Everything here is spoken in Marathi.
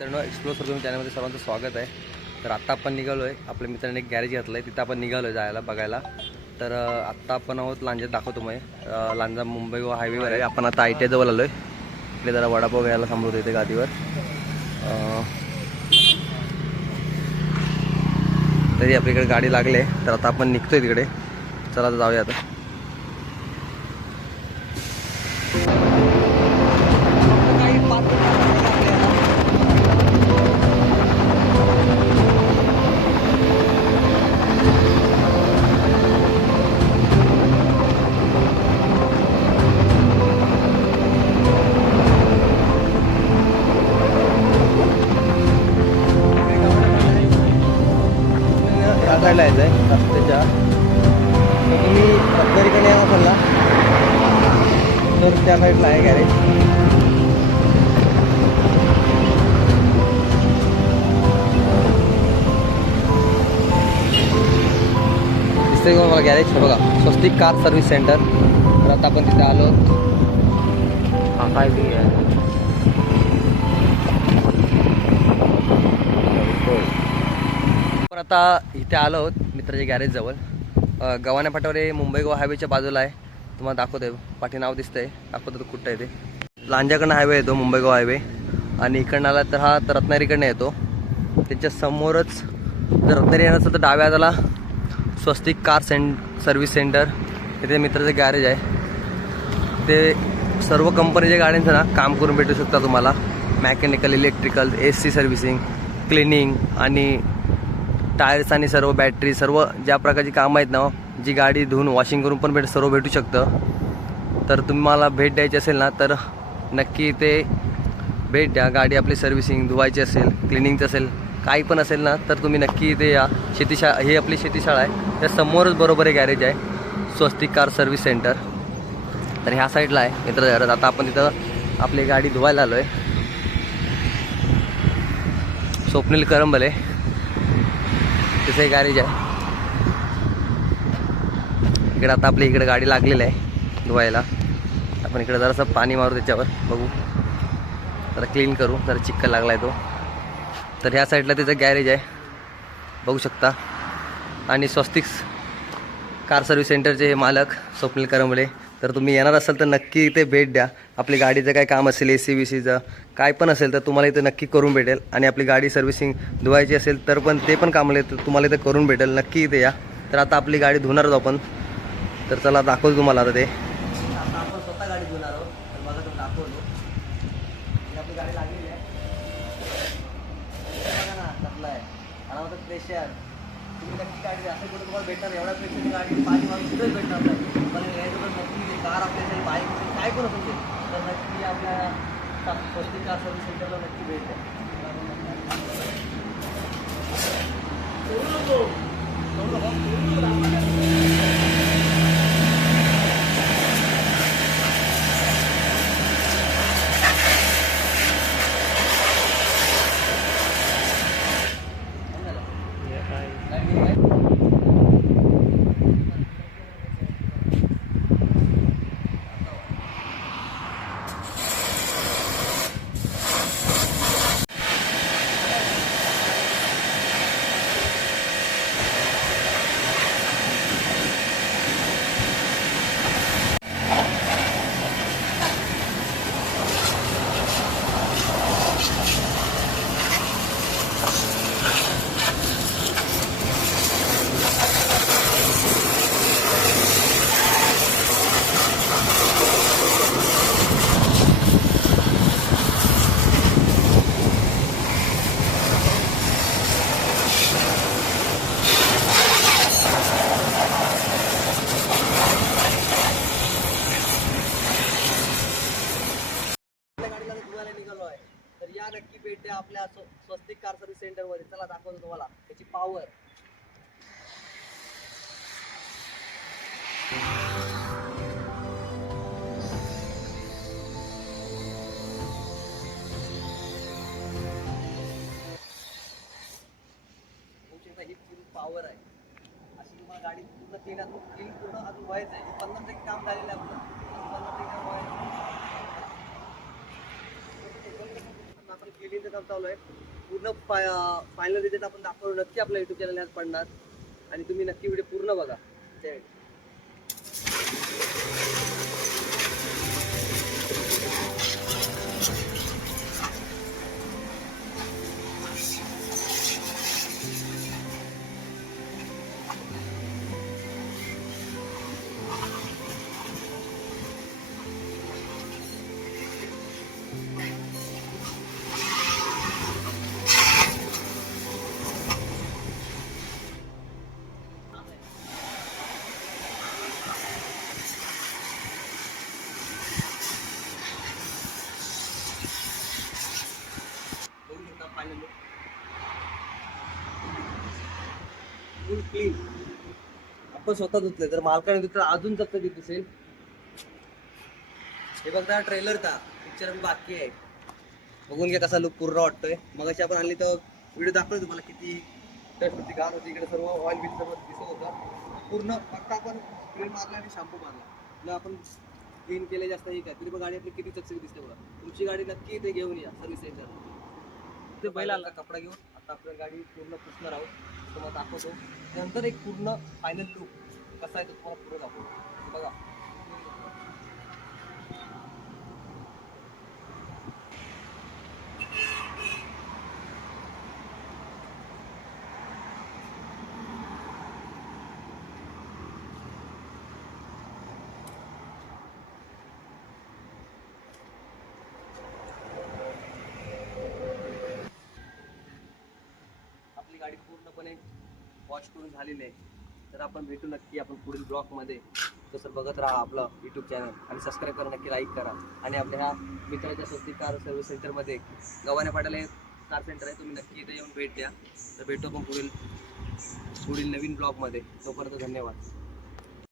मित्रांनो, एक्सप्लोर तुम्ही चॅनलमध्ये सर्वांचं स्वागत आहे. तर आत्ता आपण निघालो आहे. आपल्या मित्राने एक गॅरेज घेतलं आहे, तिथं आपण निघालो आहे जायला बघायला. तर आत्ता आपण आहोत लांजात. दाखवतो मग लांजा मुंबई व हायवेवर आहे. आपण आता ITI जवळ आलो आहे. इकडे जरा वडापाव घ्यायला थांबवतो इथे गादीवर. तरी आपल्याकडे गाडी लागली आहे, तर आता आपण निघतोय तिकडे. चला तर जाऊया आता. साईडला यायचं आहे रस्त्याच्या. तर तुम्ही रत्नागिरीकडे येणार असाल ना, तर त्या साईडला आहे गॅरेज. दिसतंय का मला गॅरेज? बघा, स्वस्तिक कार सर्व्हिस सेंटर. तर आता आपण तिथे आलो. हा काय बी आहे. पण आता इथे आलो आहोत मित्राच्या गॅरेजजवळ. गव्हाणे फाट्यावर मुंबई गोवा हायवेच्या बाजूला आहे. तुम्हाला दाखवतोय, पाठी नाव दिसतंय, दाखवतो कुठं आहे ते. लांजाकडनं हायवे येतो, मुंबई गोवा हायवे. आणि इकडनं आला तर हा रत्नागिरीकडनं येतो. त्याच्या समोरच जर रत्नागिरी येणार असेल तर डाव्या हाताला स्वस्तिक कार सर्व्हिस सेंटर, तिथे मित्राचं गॅरेज आहे. ते सर्व कंपनीच्या गाड्यांचं ना काम करून भेटू शकता तुम्हाला. Mechanical, electrical, AC servicing, cleaning आणि टायर्स आणि सर्व बॅटरी, सर्व ज्या प्रकारची कामं आहेत ना, जी गाडी धुवून वॉशिंग करून पण सर्व भेटू शकतं. तर तुम्हाला भेट द्यायची असेल ना, तर नक्की ते भेट द्या. गाडी आपली सर्व्हिसिंग, धुवायची असेल, क्लिनिंगचं असेल, काही पण असेल ना, तर तुम्ही नक्की इथे या. ही आपली शेतीशाळा आहे, त्या समोरच बरोबर आहे गॅरेज आहे, स्वस्तिक कार सर्व्हिस सेंटर. तर ह्या साईडला आहे मित्र घरात. आता आपण तिथं आपली गाडी धुवायला आलो आहे. स्वप्नील करंबले तिथे गॅरेज आहे. इकडे आता आपल्या इकडे गाडी लागलेली आहे धुवायला. आपण इकडे जरासं पाणी मारू, त्याच्यावर बघू, जरा क्लीन करू, जरा चिक्कल लागला आहे तो. तर ह्या साईडला त्याचं गॅरेज आहे, बघू शकता. आणि स्वस्तिक कार सर्व्हिस सेंटरचे हे मालक स्वप्नील करंबले. तर तुम्ही येणार असाल तर नक्की इथे भेट द्या. आपली गाडीचं काय काम असेल, AC BCचं काय पण असेल तर तुम्हाला इथे नक्की करून भेटेल. आणि आपली गाडी सर्व्हिसिंग धुवायची असेल तर पण ते पण काम तुम्हाला इथे करून भेटेल. नक्की इथे या. तर आता आपली गाडी धुणारच आपण. तर चला दाखवतो तुम्हाला आता ते. आता आपण स्वतः गाडी धुणार आहोत. तर बघा, तो दाखवतो. आपली गाडी लागलेली आहे, बघा ना कसला आहे. आणि आता प्रेशर तुम्ही नक्की गाडी असं कुठं तुम्हाला भेटणार. एवढ्या प्रेशरची गाडी पाणी मारून कुठेच भेटणार नाही. मला यायचं तर नक्की कार आपली असेल, बाईक असेल, काय पण असेल तर नक्की आपल्या स्वस्तिक कार सर्व्हिस सेंटरला नक्की भेट द्या. तर या नक्की भेट द्या आपल्या स्वस्तिक कार सर्व्हिस सेंटरमध्ये. चला दाखवतो तुम्हाला त्याची पॉवर. ही पूर्ण पॉवर आहे. अशी तुम्हाला गाडी पूर्ण क्लीन पूर्ण अजून व्हायचं आहे. 50% काम झालेलं आहे आपलं. 50% काम व्हायचं. आपण क्लिनिंगचं काम चालू आहे. पूर्ण फायनल रिझल्ट आपण दाखवू नक्की आपल्या युट्यूब चॅनल ह्यात पडणार आणि तुम्ही नक्की व्हिडिओ पूर्ण बघा. बघू शकता फायनल फुल क्लीन. आपण स्वतः धुतले तर मालकाने धुतलं अजून चकचकीत दिसेल. हे बघता ट्रेलरचा पिक्चर बाकी आहे. बघून घ्या कसा लुक पूर्ण वाटतोय. मग अशी आपण आणली तर व्हिडिओ दाखवतो तुम्हाला किती डस्ट होती, गार होती. इकडे सर्व ऑइल बिल सर्व दिसत होतं पूर्ण. फक्त आपण स्प्रे मारला आणि शॅम्पू मारला ना, आपण क्लीन केले जास्त हे काय तरी पण गाडी आपली किती चकचकीत दिसते बघा. तुमची गाडी नक्की इथे घेऊन या सर्व्हिस सेंटर. ते बैल आला कपडा घेऊन आता आपल्या गाडी पूर्ण पुसणार आहोत. तुम्हाला दाखवतो नंतर एक पूर्ण फायनल लुक कसा आहे तो तुम्हाला पूर्ण दाखवतो बघा. आपली गाडी पूर्णपणे वॉश करून झालेली आहे. तर आपण भेटू नक्की आपण पुढील ब्लॉगमध्ये. तसं बघत राहा आपलं यूट्यूब चॅनल आणि सबस्क्राईब करा, नक्की लाईक करा. आणि आपल्या ह्या मित्राच्या स्वस्तिक कार सर्व्हिस सेंटरमध्ये गव्हाणे फाट्याला कार सेंटर आहे, तुम्ही नक्की इथे येऊन भेट द्या. तर भेटू आपण पुढील नवीन ब्लॉगमध्ये. तोपर्यंत धन्यवाद.